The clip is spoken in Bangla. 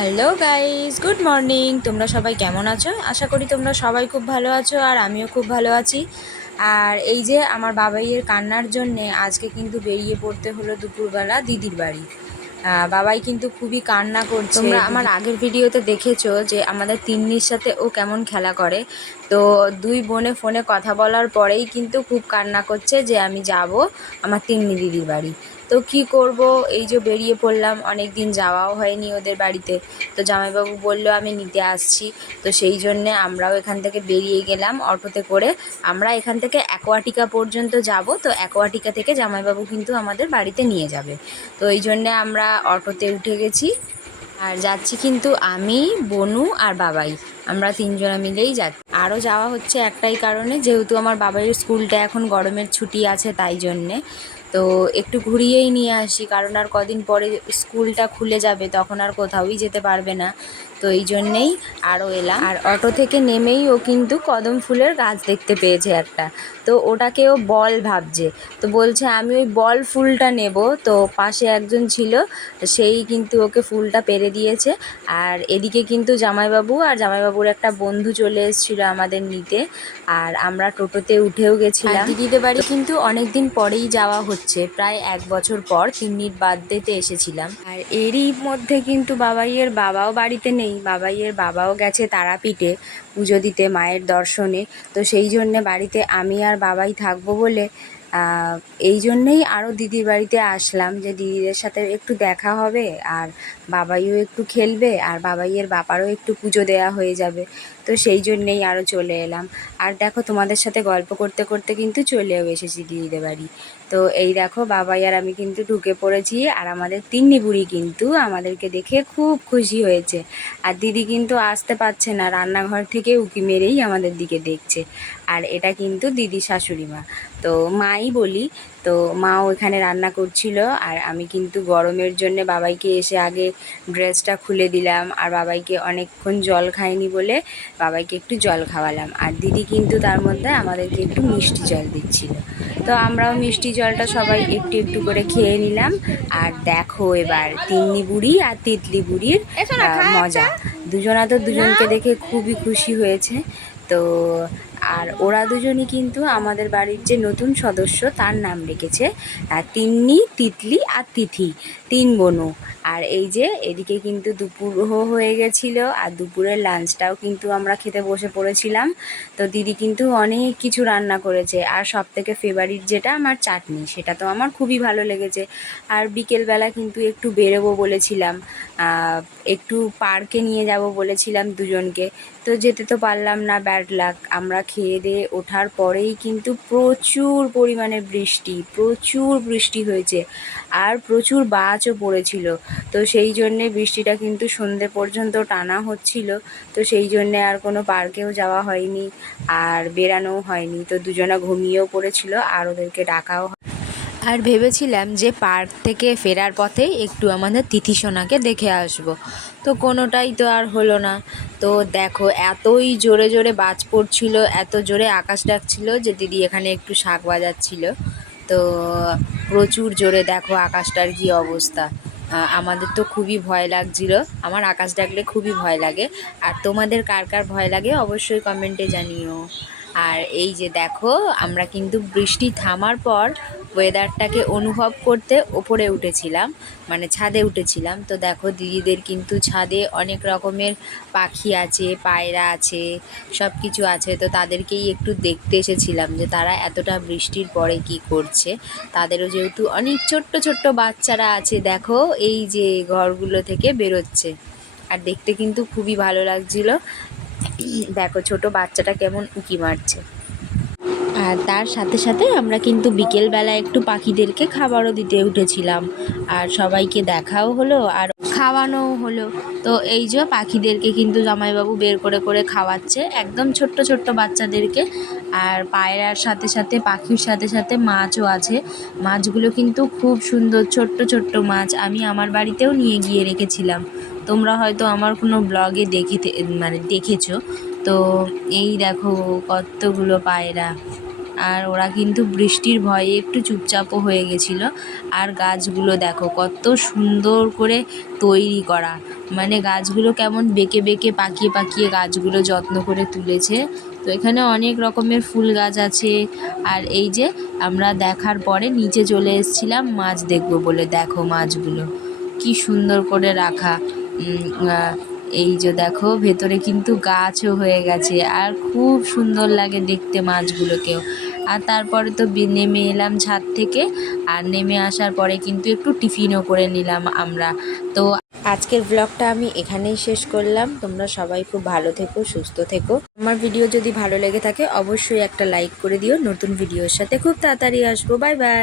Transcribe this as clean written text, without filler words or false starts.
Hello guys, good morning. তোমরা সবাই কেমন আছো? আশা করি তোমরা সবাই খুব ভালো আছো, আর আমিও খুব ভালো আছি। আর এই যে আমার বাবাইয়ের কান্নার জন্যে আজকে কিন্তু বেরিয়ে পড়তে হলো দুপুরবেলা দিদির বাড়ি। বাবাই কিন্তু খুবই কান্না করছে। তোমরা আমার আগের ভিডিওতে দেখেছো যে আমাদের তিন্নির সাথে ও কেমন খেলা করে। তো দুই বোনে ফোনে কথা বলার পরেই কিন্তু খুব কান্না করছে যে আমি যাব আমার তিন্নি দিদির বাড়ি। তো কি করব, এই যে বেরিয়ে পড়লাম, অনেক দিন যাওয়াও হয়নি ওদের বাড়িতে। তো জামাইবাবু বললো আমি নিতে আসছি। তো সেই জন্যে আমরাও এখান থেকে বেরিয়ে গেলাম অটোতে করে। আমরা এখান থেকে অ্যাকোয়াটিকা পর্যন্ত যাব। তো অ্যাকোয়াটিকা থেকে জামাইবাবু কিন্তু আমাদের বাড়িতে নিয়ে যাবে। তো এই জন্যে আমরা অটোতে উঠে গেছি। আর যাচ্ছি কিন্তু আমি, বনু আর বাবাই, আমরা তিনজনা মিলেই যাচ্ছি। আরও যাওয়া হচ্ছে একটাই কারণে, যেহেতু আমার বাবাইয়ের স্কুলটা এখন গরমের ছুটি আছে, তাই জন্যে তো একটু ঘুরিয়েই নিয়ে আসি, কারণ আর কদিন পরে স্কুলটা খুলে যাবে, তখন আর কোথাওই যেতে পারবে না। তো এই জন্যেই আরও এলাম। আর অটো থেকে নেমেই ও কিন্তু কদম ফুলের গাছ দেখতে পেয়েছে একটা। তো ওটাকেও বল ভাবছে। তো বলছে আমি ওই বল ফুলটা নেব। তো পাশে একজন ছিল, সেই কিন্তু ওকে ফুলটা পেরে দিয়েছে। আর এদিকে কিন্তু জামাইবাবু আর জামাইবাবুর একটা বন্ধু চলে এসেছিলো আমাদের নিতে। আর আমরা টোটোতে উঠেও গেছিলাম। দিদিদের বাড়ি কিন্তু অনেক দিন পরেই যাওয়া হচ্ছে, প্রায় 1 বছর পর তিন্নির বার্থডেতে এসেছিলাম। আর এরই মধ্যে কিন্তু বাবাইয়ের বাবাও বাড়িতে নেই, বাবাইয়ের বাবাও গেছে তারাপীঠে পুজো দিতে, মায়ের দর্শনে। তো সেই জন্যে বাড়িতে আমি আর বাবাই থাকবো বলে এই জন্যেই আরও দিদির বাড়িতে আসলাম, যে দিদিদের সাথে একটু দেখা হবে, আর বাবাইও একটু খেলবে, আর বাবাইয়ের বাবারও একটু পুজো দেওয়া হয়ে যাবে। তো সেই জন্যেই আরও চলে এলাম। আর দেখো, তোমাদের সাথে গল্প করতে করতে কিন্তু চলেও এসেছি দিদিদের বাড়ি। তো এই দেখো, বাবাই আর আমি কিন্তু ঢুকে পড়েছি। আর আমাদের তিন্নি বুড়ি কিন্তু আমাদেরকে দেখে খুব খুশি হয়েছে। আর দিদি কিন্তু আসতে পারছে না, রান্নাঘর থেকে উঁকি মেরেই আমাদের দিকে দেখছে। আর এটা কিন্তু দিদি শাশুড়ি মা, তো মাই বলি। তো মাও এখানে রান্না করছিল। আর আমি কিন্তু গরমের জন্য বাবাইকে এসে আগে ড্রেসটা খুলে দিলাম, আর বাবাইকে অনেকক্ষণ জল খায়নি বলে বাবাইকে একটু জল খাওয়ালাম। আর দিদি কিন্তু তার মধ্যে আমাদেরকে একটু মিষ্টি জল দিচ্ছিল। তো আমরাও মিষ্টি জলটা সবাই একটু একটু করে খেয়ে নিলাম। আর দেখো এবার তিন্নি বুড়ি আর তিতলি বুড়ির মজা। দুজনা তো দুজনকে দেখে খুবই খুশি হয়েছে। তো আর ওরা দুজনই কিন্তু আমাদের বাড়ির যে নতুন সদস্য তার নাম রেখেছে তিন্নি, তিতলি আর তিথি, 3 বোনু। আর এই যে এদিকে কিন্তু দুপুর হয়ে গেছিলো, আর দুপুরের লাঞ্চটাও কিন্তু আমরা খেতে বসে পড়েছিলাম। তো দিদি কিন্তু অনেক কিছু রান্না করেছে, আর সব থেকে ফেভারিট যেটা আমার চাটনি, সেটা তো আমার খুবই ভালো লেগেছে। আর বিকেলবেলা কিন্তু একটু বেরোবো বলেছিলাম, একটু পার্কে নিয়ে যাব বলেছিলাম দুজনকে। তো যেতে তো পারলাম না, ব্যাড লাক। আমরা খেয়ে দিয়ে ওঠার পরেই কিন্তু প্রচুর পরিমাণে বৃষ্টি, প্রচুর বৃষ্টি হয়েছে, আর প্রচুর বাজও পড়েছিল। তো সেই জন্যে বৃষ্টিটা কিন্তু সন্ধে পর্যন্ত টানা হচ্ছিল। তো সেই জন্যে আর কোনো পার্কেও যাওয়া হয়নি, আর বেরানোও হয়নি। তো দুজনা ঘুমিয়েও পড়েছিল, আর ওদেরকে ডাকাও। আর ভেবেছিলাম যে পার্ক থেকে ফেরার পথে একটু আমাদের তিথি সোনাকে দেখে আসব। তো কোনোটাই তো আর হলো না। তো দেখো, এতই জোরে জোরে বাজ পড়ছিল, এত জোরে আকাশ ডাকছিল যে দিদি এখানে একটু শাঁখ বাজাচ্ছিল। তো প্রচুর জোরে দেখো আকাশটার কী অবস্থা। আমাদের তো খুবই ভয় লাগছিল, আমার আকাশ ডাকলে খুবই ভয় লাগে। আর তোমাদের কার কার ভয় লাগে অবশ্যই কমেন্টে জানিও। আর এই যে দেখো, আমরা কিন্তু বৃষ্টি থামার পর ওয়েদারটাকে অনুভব করতে ওপরে উঠেছিলাম, মানে ছাদে উঠেছিলাম। তো দেখো, দিদিদের কিন্তু ছাদে অনেক রকমের পাখি আছে, পায়রা আছে, সব কিছু আছে। তো তাদেরকেই একটু দেখতে এসেছিলাম যে তারা এতটা বৃষ্টির পরে কি করছে। তাদেরও যেহেতু অনেক ছোট্ট ছোট্ট বাচ্চারা আছে, দেখো এই যে ঘরগুলো থেকে বেরোচ্ছে। আর দেখতে কিন্তু খুবই ভালো লাগছিল। দেখো ছোট বাচ্চাটা কেমন উঁকি মারছে। আর তার সাথে সাথে আমরা কিন্তু বিকেলবেলা একটু পাখিদেরকে খাবারও দিতে উঠেছিলাম, আর সবাইকে দেখাও হলো আর খাওয়ানোও হলো। তো এই যে পাখিদেরকে কিন্তু জামাইবাবু বের করে করে খাওয়াচ্ছে, একদম ছোট্ট ছোট্ট বাচ্চাদেরকে। আর পায়রার সাথে সাথে, পাখির সাথে সাথে মাছও আছে। মাছগুলো কিন্তু খুব সুন্দর, ছোট্ট ছোট্ট মাছ। আমি আমার বাড়িতেও নিয়ে গিয়ে রেখেছিলাম, তোমরা হয়তো আমার কোনো ব্লগে দেখেছো। তো এই দেখো কতগুলো পায়রা। আর ওরা কিন্তু বৃষ্টির ভয়ে একটু চুপচাপও হয়ে গেছিলো। আর গাছগুলো দেখো কত সুন্দর করে তৈরি করা, মানে গাছগুলো কেমন বেঁকে বেঁকে পাকিয়ে পাকিয়ে গাছগুলো যত্ন করে তুলেছে। তো এখানে অনেক রকমের ফুল গাছ আছে। আর এই যে আমরা দেখার পরে নিচে চলে এসেছিলাম মাছ দেখব বলে। দেখো মাছগুলো কি সুন্দর করে রাখা। এই যে দেখো ভেতরে কিন্তু গাছও হয়ে গেছে, আর খুব সুন্দর লাগে দেখতে মাছগুলোকেও। আর তারপরে তো নেমে এলাম ছাদ থেকে, আর নেমে আসার পরে কিন্তু একটু টিফিনও করে নিলাম আমরা। তো আজকের ব্লগটা আমি এখানেই শেষ করলাম। তোমরা সবাই খুব ভালো থেকো, সুস্থ থেকো। আমার ভিডিও যদি ভালো লেগে থাকে অবশ্যই একটা লাইক করে দিও। নতুন ভিডিওর সাথে খুব তাড়াতাড়ি আসবো। Bye bye.